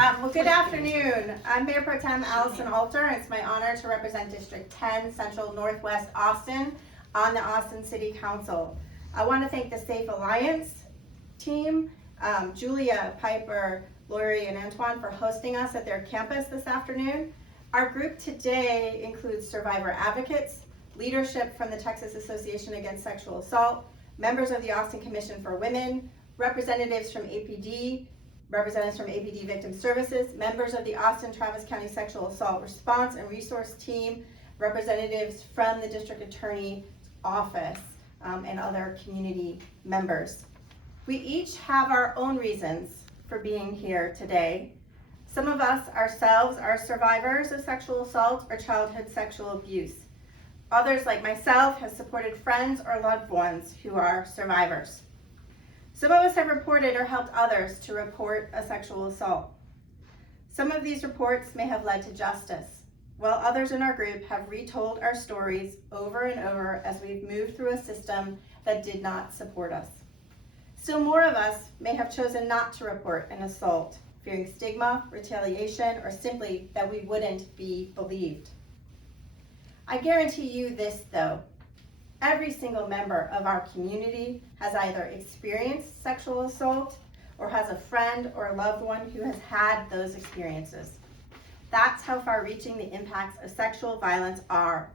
Well, good afternoon. I'm Mayor Pro Tem Alter, and it's my honor to represent District 10, Central Northwest Austin on the Austin City Council. I want to thank the Safe Alliance team, Julia, Piper, Lori, and Antoine for hosting us at their campus this afternoon. Our group today includes survivor advocates, leadership from the Texas Association Against Sexual Assault, members of the Austin Commission for Women, representatives from APD, representatives from APD Victim Services, members of the Austin Travis County Sexual Assault Response and Resource Team, representatives from the District Attorney's Office, and other community members. We each have our own reasons for being here today. Some of us ourselves are survivors of sexual assault or childhood sexual abuse. Others, like myself, have supported friends or loved ones who are survivors. Some of us have reported or helped others to report a sexual assault. Some of these reports may have led to justice, while others in our group have retold our stories over and over as we've moved through a system that did not support us. Still more of us may have chosen not to report an assault, fearing stigma, retaliation, or simply that we wouldn't be believed. I guarantee you this though, every single member of our community has either experienced sexual assault or has a friend or a loved one who has had those experiences. That's how far-reaching the impacts of sexual violence are.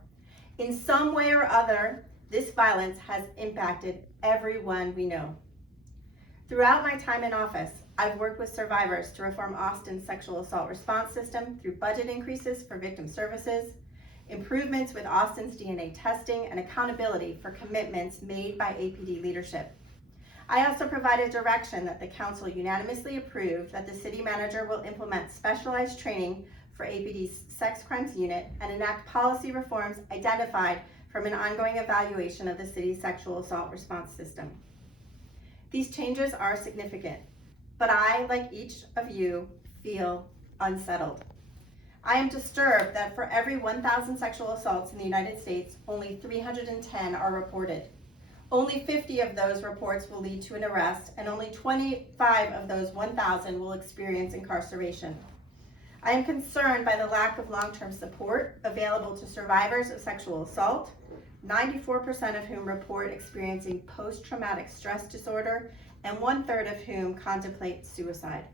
In some way or other, this violence has impacted everyone we know. Throughout my time in office, I've worked with survivors to reform Austin's sexual assault response system through budget increases for victim services, improvements with Austin's DNA testing, and accountability for commitments made by APD leadership. I also provided direction that the council unanimously approved that the city manager will implement specialized training for APD's sex crimes unit and enact policy reforms identified from an ongoing evaluation of the city's sexual assault response system. These changes are significant, but I, like each of you, feel unsettled. I am disturbed that for every 1,000 sexual assaults in the United States, only 310 are reported. Only 50 of those reports will lead to an arrest, and only 25 of those 1,000 will experience incarceration. I am concerned by the lack of long-term support available to survivors of sexual assault, 94% of whom report experiencing post-traumatic stress disorder, and 1/3 of whom contemplate suicide.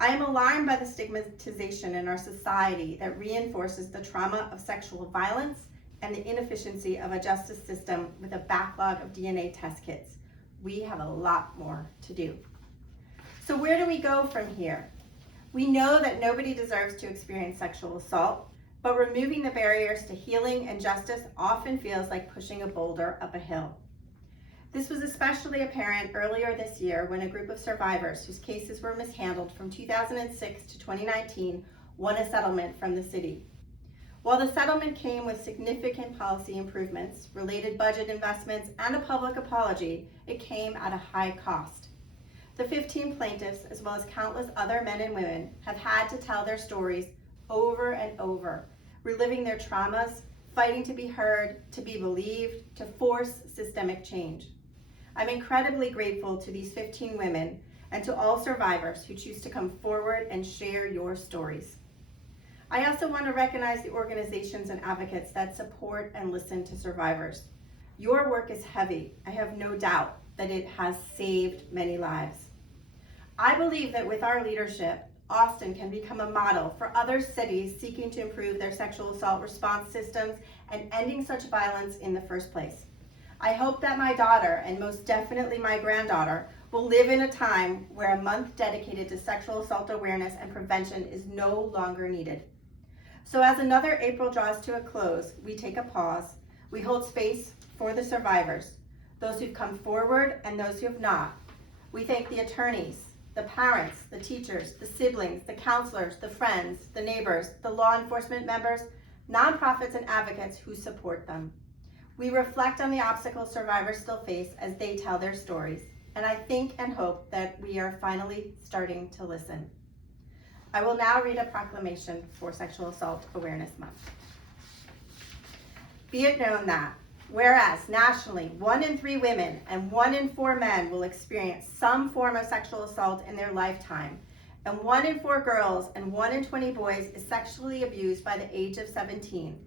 I am alarmed by the stigmatization in our society that reinforces the trauma of sexual violence and the inefficiency of a justice system with a backlog of DNA test kits. We have a lot more to do. So where do we go from here? We know that nobody deserves to experience sexual assault, but removing the barriers to healing and justice often feels like pushing a boulder up a hill. This was especially apparent earlier this year when a group of survivors whose cases were mishandled from 2006 to 2019 won a settlement from the city. While the settlement came with significant policy improvements, related budget investments, and a public apology, it came at a high cost. The 15 plaintiffs, as well as countless other men and women, have had to tell their stories over and over, reliving their traumas, fighting to be heard, to be believed, to force systemic change. I'm incredibly grateful to these 15 women and to all survivors who choose to come forward and share your stories. I also want to recognize the organizations and advocates that support and listen to survivors. Your work is heavy. I have no doubt that it has saved many lives. I believe that with our leadership, Austin can become a model for other cities seeking to improve their sexual assault response systems and ending such violence in the first place. I hope that my daughter, and most definitely my granddaughter, will live in a time where a month dedicated to sexual assault awareness and prevention is no longer needed. So as another April draws to a close, we take a pause. We hold space for the survivors, those who've come forward and those who have not. We thank the attorneys, the parents, the teachers, the siblings, the counselors, the friends, the neighbors, the law enforcement members, nonprofits, and advocates who support them. We reflect on the obstacles survivors still face as they tell their stories, and I think and hope that we are finally starting to listen. I will now read a proclamation for Sexual Assault Awareness Month. Be it known that, whereas nationally, 1 in 3 women and 1 in 4 men will experience some form of sexual assault in their lifetime, and 1 in 4 girls and 1 in 20 boys is sexually abused by the age of 17.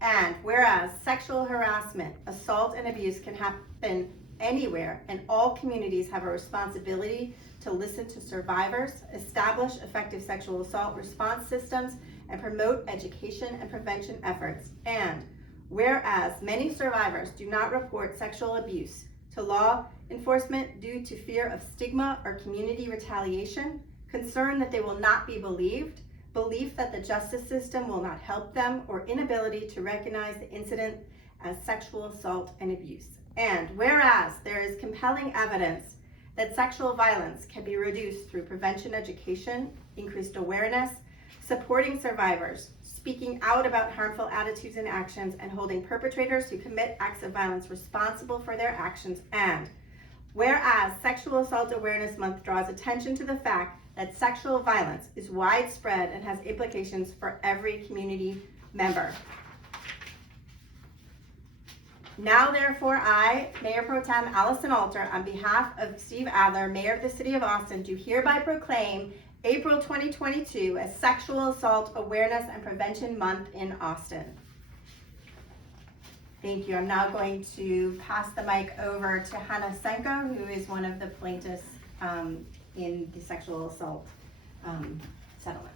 And whereas sexual harassment, assault, and abuse can happen anywhere, and all communities have a responsibility to listen to survivors, establish effective sexual assault response systems, and promote education and prevention efforts. And whereas many survivors do not report sexual abuse to law enforcement due to fear of stigma or community retaliation, concern that they will not be believed, belief that the justice system will not help them, or inability to recognize the incident as sexual assault and abuse. And whereas there is compelling evidence that sexual violence can be reduced through prevention education, increased awareness, supporting survivors, speaking out about harmful attitudes and actions, and holding perpetrators who commit acts of violence responsible for their actions. And whereas Sexual Assault Awareness Month draws attention to the fact that sexual violence is widespread and has implications for every community member. Now therefore I, Mayor Pro Tem Alter, on behalf of Steve Adler, Mayor of the City of Austin, do hereby proclaim April 2022 as Sexual Assault Awareness and Prevention Month in Austin. Thank you. I'm now going to pass the mic over to Hannah Senko, who is one of the plaintiffs in the sexual assault settlement.